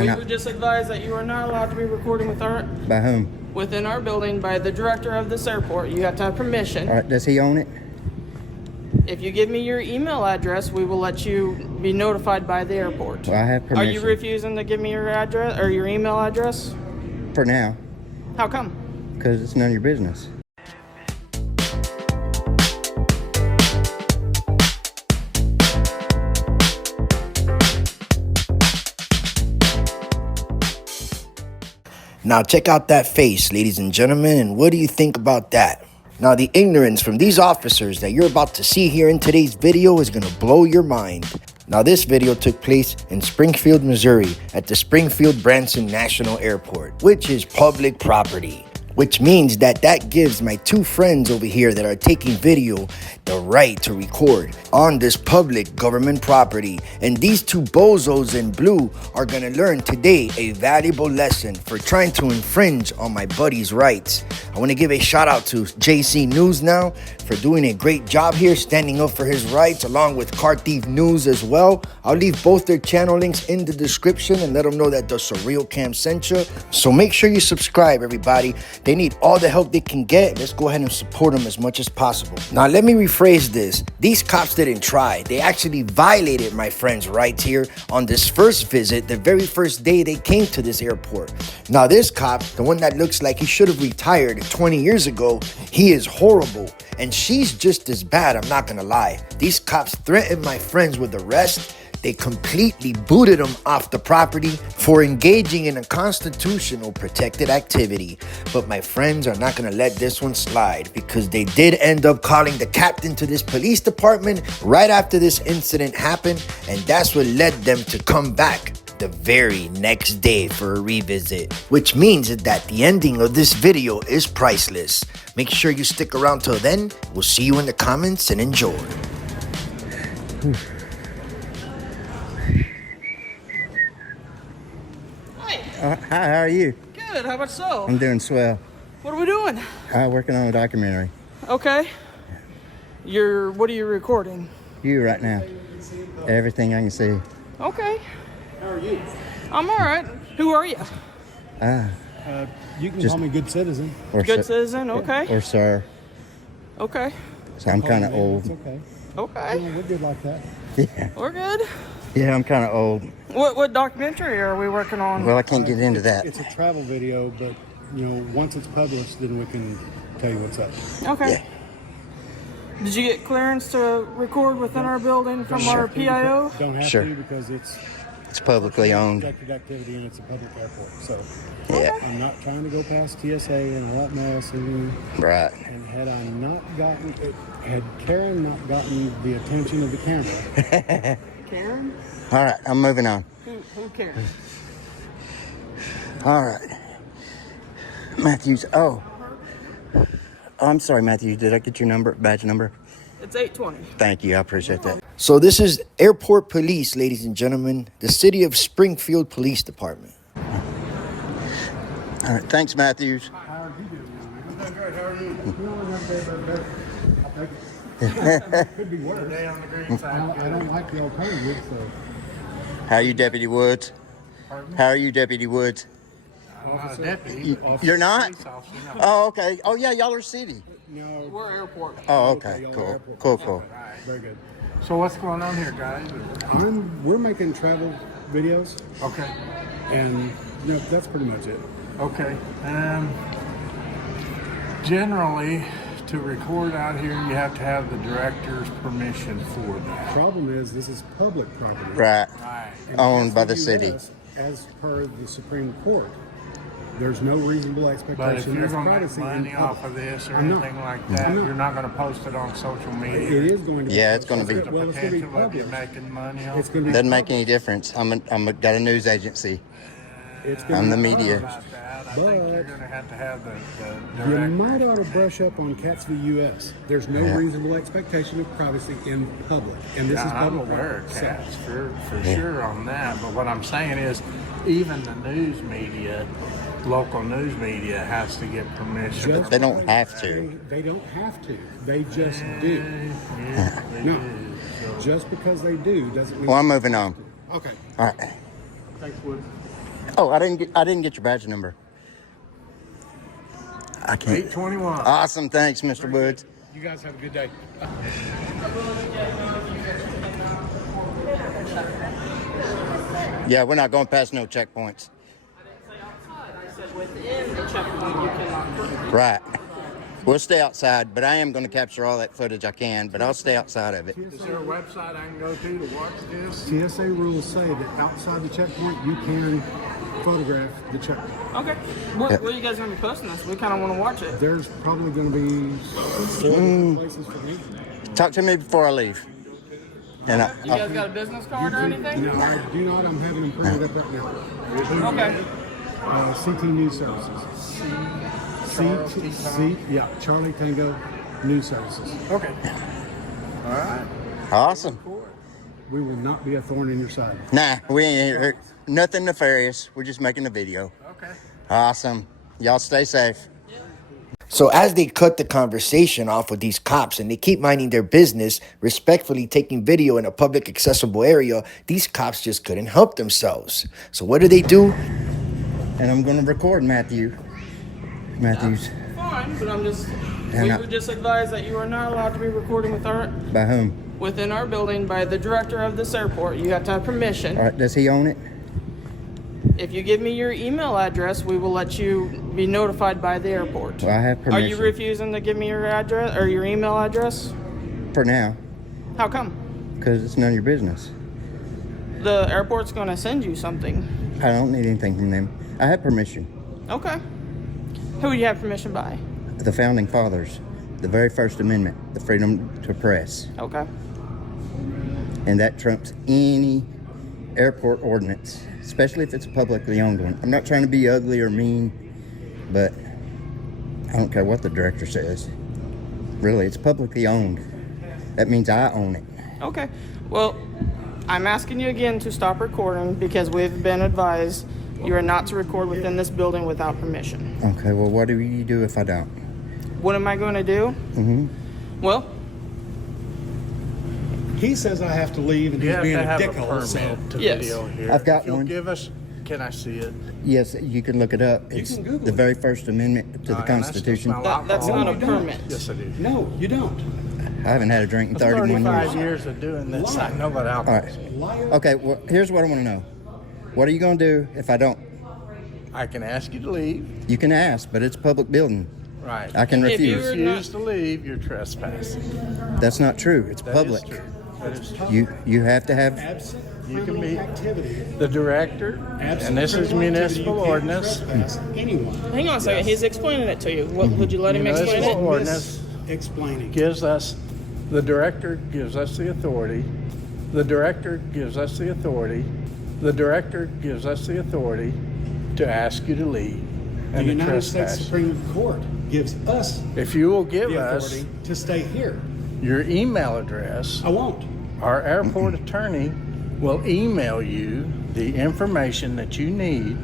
We were just advised that you are not allowed to be recording with our... By whom? Within our building by the director of this airport. You have to have permission. All right, does he own it? If you give me your email address, we will let you be notified by the airport. Well, I have permission. Are you refusing to give me your address or your email address? For now. How come? Because it's none of your business. Now check out that face, ladies and gentlemen, and what do you think about that? Now the ignorance from these officers that you're about to see here in today's video is gonna blow your mind. Now this video took place in Springfield, Missouri at the Springfield-Branson National Airport, which is public property. Which means that gives my two friends over here that are taking video the right to record on this public government property. And these two bozos in blue are gonna learn today a valuable lesson for trying to infringe on my buddy's rights. I wanna give a shout out to JC News Now for doing a great job here, standing up for his rights, along with Car Thief News as well. I'll leave both their channel links in the description and let them know that the Surreal Cam sent you. So make sure you subscribe, everybody. They need all the help they can get. Let's go ahead and support them as much as possible. Now, let me rephrase this. These cops didn't try. They actually violated my friend's rights here on this first visit, the very first day they came to this airport. Now, this cop, the one that looks like he should have retired 20 years ago, he is horrible. And she's just as bad, I'm not gonna lie. These cops threatened my friends with arrest. They completely booted him off the property for engaging in a constitutional protected activity. But my friends are not gonna let this one slide because they did end up calling the captain to this police department right after this incident happened, and that's what led them to come back the very next day for a revisit, which means that the ending of this video is priceless. Make sure you stick around till then. We'll see you in the comments and enjoy. Hi, how are you? Good, how about yourself? I'm doing swell. What are we doing? Working on a documentary. Okay. What are you recording? You right now. Everything I can see. Okay. How are you? I'm all right. Who are you? You can call me good citizen. Or Good citizen, okay. Or sir. Okay. So I'm kind of old. It's okay. Okay. Yeah, we're good like that. Yeah. We're good. Yeah, I'm kind of old. What documentary are we working on? Well, I can't get into that. It's a travel video, but once it's published, then we can tell you what's up. Okay. Yeah. Did you get clearance to record within our building from our PIO? Don't have Sure. to because it's Publicly owned. protected activity and it's a public airport. So Yeah. I'm not trying to go past TSA and all that mess. And Right. had Karen not gotten the attention of the camera, Karen? All right, I'm moving on. Who cares? All right. Matthews. Oh, I'm sorry, Matthews. Did I get your badge number? It's 820. Thank you. I appreciate that. So this is airport police, ladies and gentlemen, the city of Springfield Police Department. All right. Thanks, Matthews. how are you doing? I'm doing good. How are you? Could be worse. I don't like the alternative, so. How are you, Deputy Woods? How are you, Deputy Woods? I'm not a deputy. You're not? Police officer, no. Oh, okay. Oh, yeah, y'all are city. No. We're airport. Oh, okay. y'all are Cool. airport. Cool. Very good. So what's going on here, guys? We're making travel videos, Okay. and that's pretty much it. Okay. Generally, to record out here, you have to have the director's permission for that. Problem is, this is public property. Right. Right. And Owned as by the the city. US, as per the Supreme Court, there's no reasonable But if expectation you're of going to make privacy in money off public. of this or I'm not. anything like I'm that, not. you're not going to post it on social It media. is going to be. Yeah, it's gonna be- The Well, it's going to be potential of you public. making money off It's going to be. Doesn't make any difference. Got a news agency. It's gonna I'm be the media. published. about that. I But think you're going to have the You director. might ought to brush up on Cats v. U.S. There's no reasonable expectation of privacy in public, and this is I'm public aware of property. cats for sure on that, but what I'm saying is even the news media, local news media has to get permission. Just They don't because have to. They don't have to. They just do. Yeah, they No. do. So, Just because they do doesn't mean. Well, I'm moving on. Okay. All right. Thanks, Wood. Oh, I didn't get your badge number. I can't. 821. Awesome, thanks, Mr. Woods. You guys have a good day. Yeah, we're not going past no checkpoints. I said within the checkpoint you cannot. Right. We'll stay outside, but I am going to capture all that footage I can, but I'll stay outside of it. Is there a website I can go to watch this? TSA rules say that outside the checkpoint, you can photograph the checkpoint. Okay. Where are you guys going to be posting this? We kind of want to watch it. There's probably going to be 4 different places for me. Talk to me before I leave. And You guys got a business card or anything? No, I do not. I'm having them printed up right now. Okay. CT News Services. Charlie Tango News Services. Okay. All right. awesome. We will not be a thorn in your side. Nah, we ain't hurt. Nothing nefarious. We're just making a video. Okay. Awesome. Y'all stay safe. So as they cut the conversation off with these cops and they keep minding their business, respectfully taking video in a public accessible area, these cops just couldn't help themselves. So what do? And I'm going to record Matthews. Fine, but we And were just advised that you are not allowed to be recording By whom? within our building by the director of this airport. You have to have permission. All right, does he own it? If you give me your email address, we will let you be notified by the airport. Well, I have Are permission. you refusing to give me your address or your email address? For now, How come? because it's none of your business. The airport's going to send you something. I don't need anything from them. I have permission. Okay. Who do you have permission by? The Founding Fathers, the very First Amendment, the freedom to press. Okay. And that trumps any airport ordinance, especially if it's a publicly owned one. I'm not trying to be ugly or mean, but I don't care what the director says. Really, it's publicly owned. That means I own it. Okay. Well, I'm asking you again to stop recording because we've been advised you are not to record within this building without permission. Okay, well, what do you do if I don't? What am I going to do? Mm-hmm. Well, He says I have to leave, and You he's have being to a have a dickhole. So permit to Yes. video here. I've got If you'll one. give us, can I see it? Yes, you can look it up. It's can Google the it. very First Amendment to the And that's just Constitution. my lot that's call. not a you don't. permit. Yes, I do. no, you don't. I haven't had a drink in That's 31 35 years. years of doing this. I know about All alcohol. right. Liar. Okay, well, here's what I want to know. What are you going to do if I don't? I can ask you to leave. You can ask, but it's a public building. Right. I can If you refuse. were- Refuse to leave, you're trespassing. That's not true. It's That is public. true. That is true. You have to have. Absent You can criminal be- activity. The director, Absent and this is criminal activity, municipal you can't ordinance. trespass anyone. Hang on a second. He's explaining it to you. What, would you let him Municipal explain it? ordinance Explaining. gives us, the director gives us the authority. The director gives us the authority. The director gives us the authority to ask you to leave The and to United States trespass. Supreme Court gives us If you will give the us authority to stay here. your email address, I won't. our airport attorney will email you the information that you need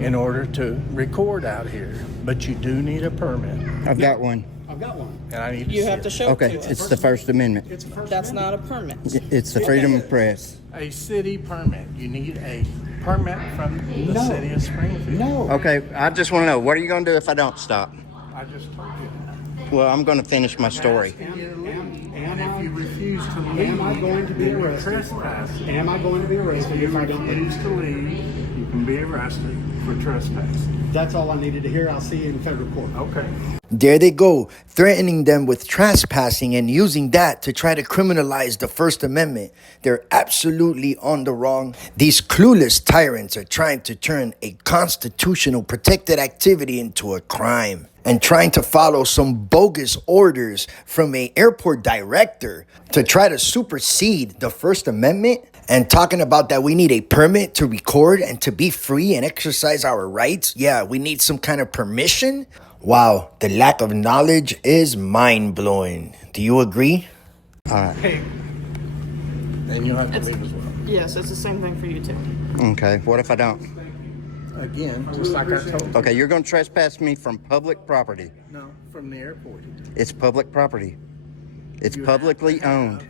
in order to record out here. But you do need a permit, I've got one. I've got one. and I need to You see have it. to show Okay, it to it's us. the First Amendment. It's a first That's Amendment. not a permit. It's the freedom of press. A city permit. You need a permit from the No. city of Springfield. No. Okay, I just want to know, what are you going to do if I don't stop? I just told you. Well, I'm going to finish my story. And if you refuse to leave, Am I going to be then you're arrested? trespassing. Am I going to be arrested If if you I don't leave? refuse to leave, you can be arrested for trespassing. That's all I needed to hear. I'll see you in federal court. Okay. There they go, threatening them with trespassing and using that to try to criminalize the First Amendment. They're absolutely on the wrong. These clueless tyrants are trying to turn a constitutional protected activity into a crime and trying to follow some bogus orders from an airport director to try to supersede the First Amendment and talking about that we need a permit to record and to be free and exercise our rights. Yeah, we need some kind of permission. Wow, the lack of knowledge is mind-blowing. Do you agree? Hey. And you'll have to leave as well. Yes, it's the same thing for you too. Okay, what if I don't? Again, just like I told you. Okay, you're going to trespass me from public property. No, from the airport. It's public property. It's You publicly have to have owned.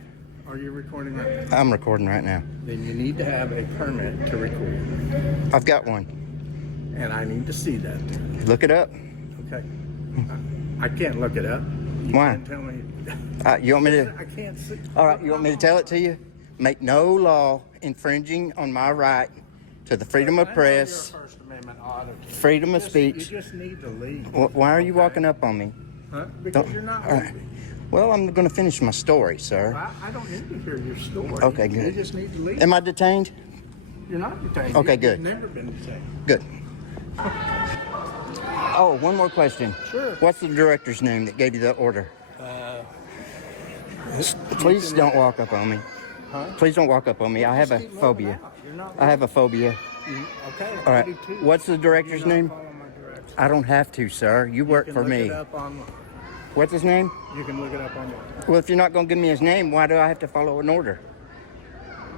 Are you recording right now? I'm recording right now. Then you need to have a permit to record. I've got one. And I need to see that. Look it up. Okay. I can't look it up. You Why? can't tell me. You want me to? I can't see. All right, you want me to tell it to you? Make no law infringing on my right to the freedom of press, First Amendment auditor. freedom of You speech. just need to leave. Why are you walking up on me? Huh? Because Don't- you're not all right. leaving. Well, I'm going to finish my story, sir. I don't need to hear your story. Okay, good. You just need to leave. Am I detained? You're not detained. Okay, You've good. never been detained. Good. Oh, one more question. Sure. What's the director's name that gave you the order? Please don't walk up on me. Huh? Please don't walk up on me. I have a Keep moving phobia. out. You're not I have a phobia. Okay. All I right. do too. What's the director's You don't name? follow my directions. I don't have to, sir. You work You for can look me. it up online. What's his name? You can look it up online. Well, if you're not going to give me his name, why do I have to follow an order?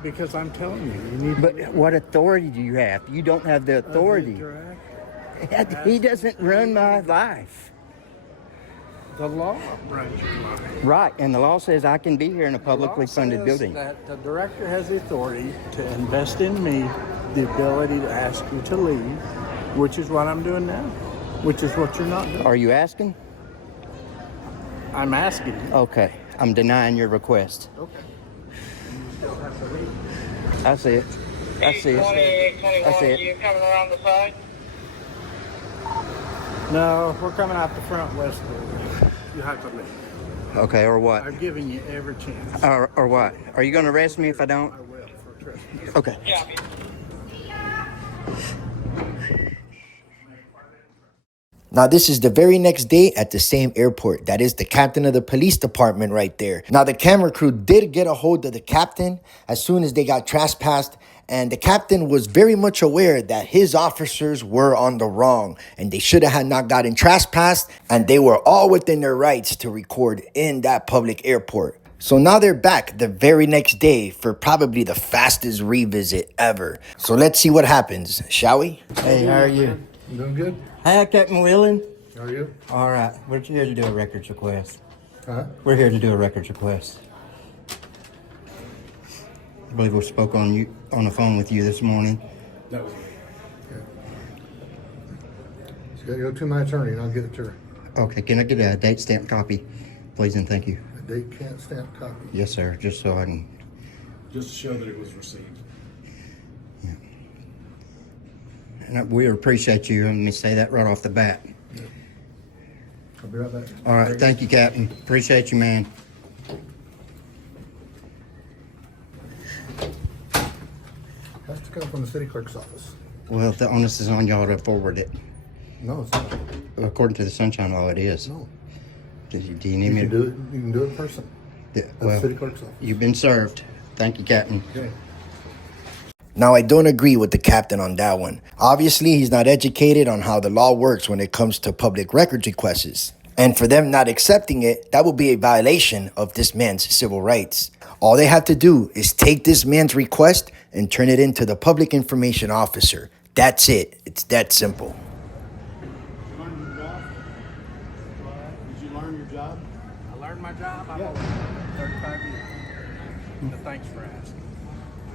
Because I'm telling you, you need But what authority do you have? You don't have the authority. He doesn't run my life. The law runs your life. Right, and the law says I can be here in a publicly The law funded says building. That the director has the authority to invest in me the ability to ask you to leave, which is what I'm doing now, which is what you're not doing. Are you asking? I'm asking you. Okay, I'm denying your request. Okay. I see it. I see it. I see it. You coming around the side? No, we're coming out the front west door. You have to leave. Okay, or what? I've given you every chance. Or what? Are you going to arrest me if I don't? I will for trespassing. Okay. Now, this is the very next day at the same airport. That is the captain of the police department right there. Now, the camera crew did get a hold of the captain as soon as they got trespassed. And the captain was very much aware that his officers were on the wrong. And they should have not gotten trespassed. And they were all within their rights to record in that public airport. So now they're back the very next day for probably the fastest revisit ever. So let's see what happens, shall we? Hey, how are you? You doing good? Hi, Captain Whelan. How are you? All right, we're here to do a records request. Huh? We're here to do a records request. I believe we spoke on the phone with you this morning. No. Okay. So you gotta go to my attorney and I'll get it to her. Okay, can I get a date stamp copy, please, and thank you. A date can't stamp copy. Yes, sir, just so I can. Just to show that it was received. And we appreciate you. Let me say that right off the bat. I'll be right back. All right, thank you, Captain. Appreciate you, man. Has to come from the city clerk's office. Well, the onus is on y'all to forward it. No, it's not. According to the Sunshine Law, it is. No. Do you You need me can to do it. You can do it in person. Yeah, At the well, city clerk's office. you've been served. Thank you, Captain. Okay. Now, I don't agree with the captain on that one. Obviously, he's not educated on how the law works when it comes to public records requests. And for them not accepting it, that would be a violation of this man's civil rights. All they have to do is take this man's request and turn it into the public information officer. That's it. It's that simple. Did you learn your job? I learned my job. I've over 35 years. So thanks for asking.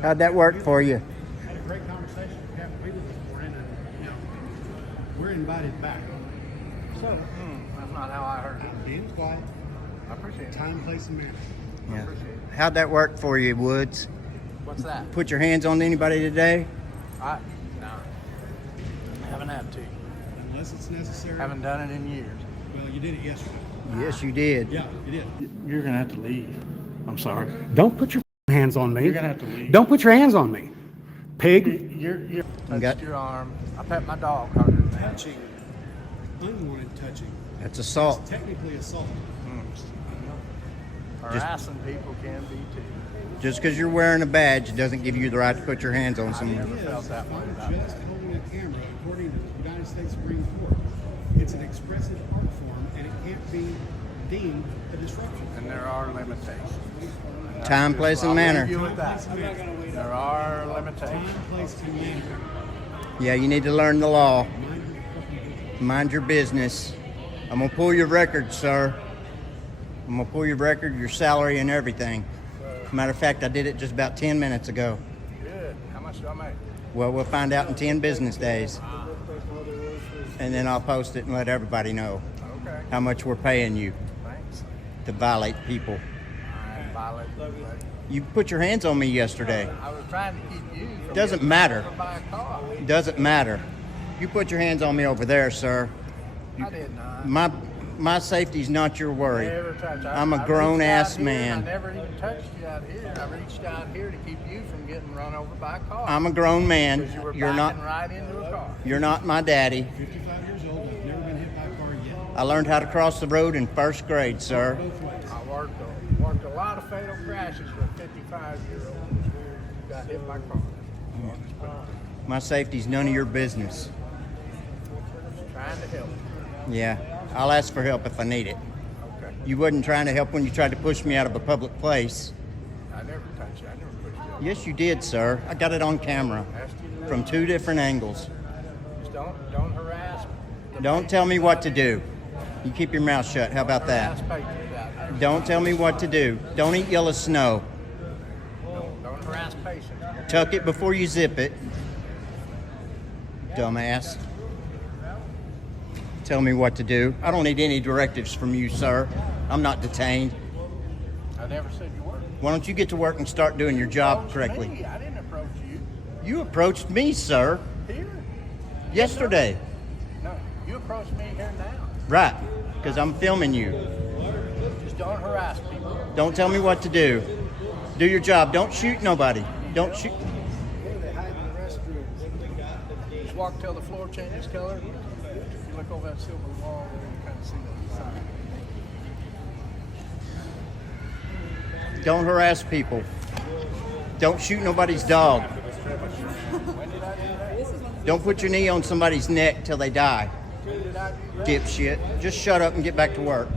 How'd that work for you? Had a great conversation with Captain Wheeler this morning, and we're invited back. So, That's not how I heard it. I'm being quiet. I appreciate it. Time, place, and manner. Yeah. How'd that work for you, Woods? What's that? Put your hands on anybody today? No. Haven't had to. Unless it's necessary. Haven't done it in years. Well, you did it yesterday. Yes, you did. Yeah, you did. You're gonna have to leave. I'm sorry. Don't put your hands on me. You're gonna have to leave. Don't put your hands on me. Pig. You're touched got- your arm. I pet my dog. Carter. Touching, unwanted touching, That's assault. is technically assault. Harassing people can be too. Just because you're wearing a badge doesn't give you the right to put your hands on someone. Never felt that way about Just that. holding a camera, according to the United States Supreme Court, it's an expressive art form and it can't be deemed a disruption. And there are limitations. Time, place, and manner. I'll leave you with that. There are limitations. Time, place, and manner. Yeah, you need to learn the law. Mind your business. I'm gonna pull your record, sir. I'm gonna pull your record, your salary, and everything. Matter of fact, I did it just about 10 minutes ago. Good. How much do I make? Well, we'll find out in 10 business days. And then I'll post it and let everybody know Okay. how much we're paying you Thanks. to violate people. I violate. You put your hands on me yesterday. I was trying to keep you from Doesn't getting matter. run over by a car. Doesn't matter. You put your hands on me over there, sir. I did not. My safety's not your worry. Never touched. I'm a I reached grown-ass out here, man. I never even touched you out here. I reached out here to keep you from getting run over by a car. I'm a grown man. Because you were You're backing not. right into a car. You're not my daddy. 55 years old. I've never been hit by a car yet. I learned how to cross the road in first grade, sir. Both ways. I worked a lot of fatal crashes with 55-year-olds who got hit by cars. My safety's none of your business. Trying to help. Yeah, I'll ask for help if I need it. Okay. You wasn't trying to help when you tried to push me out of a public place. I never touched you. I never pushed you. Yes, you did, sir. I got it on camera I asked you to from 2 different angles. just don't harass. the Don't tell me what to do. You keep your mouth shut. How about harass that? patrons out there. Don't tell me what to do. Don't eat yellow snow. Don't harass patients. Tuck it before you zip it. Dumbass. Tell me what to do. I don't need any directives from you, sir. I'm not detained. I never said you were. Why don't you get to work and start doing your job Approach correctly? me. I didn't approach you. You approached me, sir, Here? yesterday. No, you approached me here now. Right, because I'm filming you. Just don't harass people. Don't tell me what to do. Do your job. Don't shoot nobody. Don't shoot. They hide in the restrooms. Just walk till the floor changes color. If you look over that silver wall, there you kind of see that sign. Don't harass people. Don't shoot nobody's dog. When did I do that? Don't put your knee on somebody's neck till they die. When did I do that? Dipshit. Just shut up and get back to work.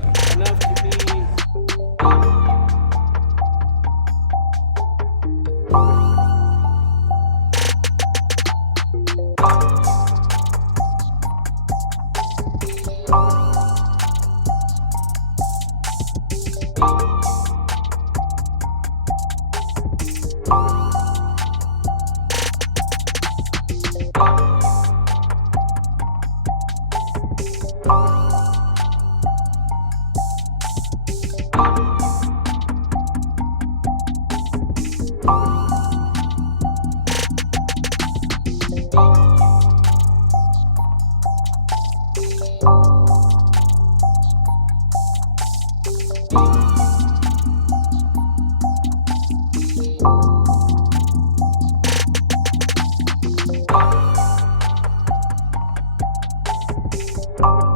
You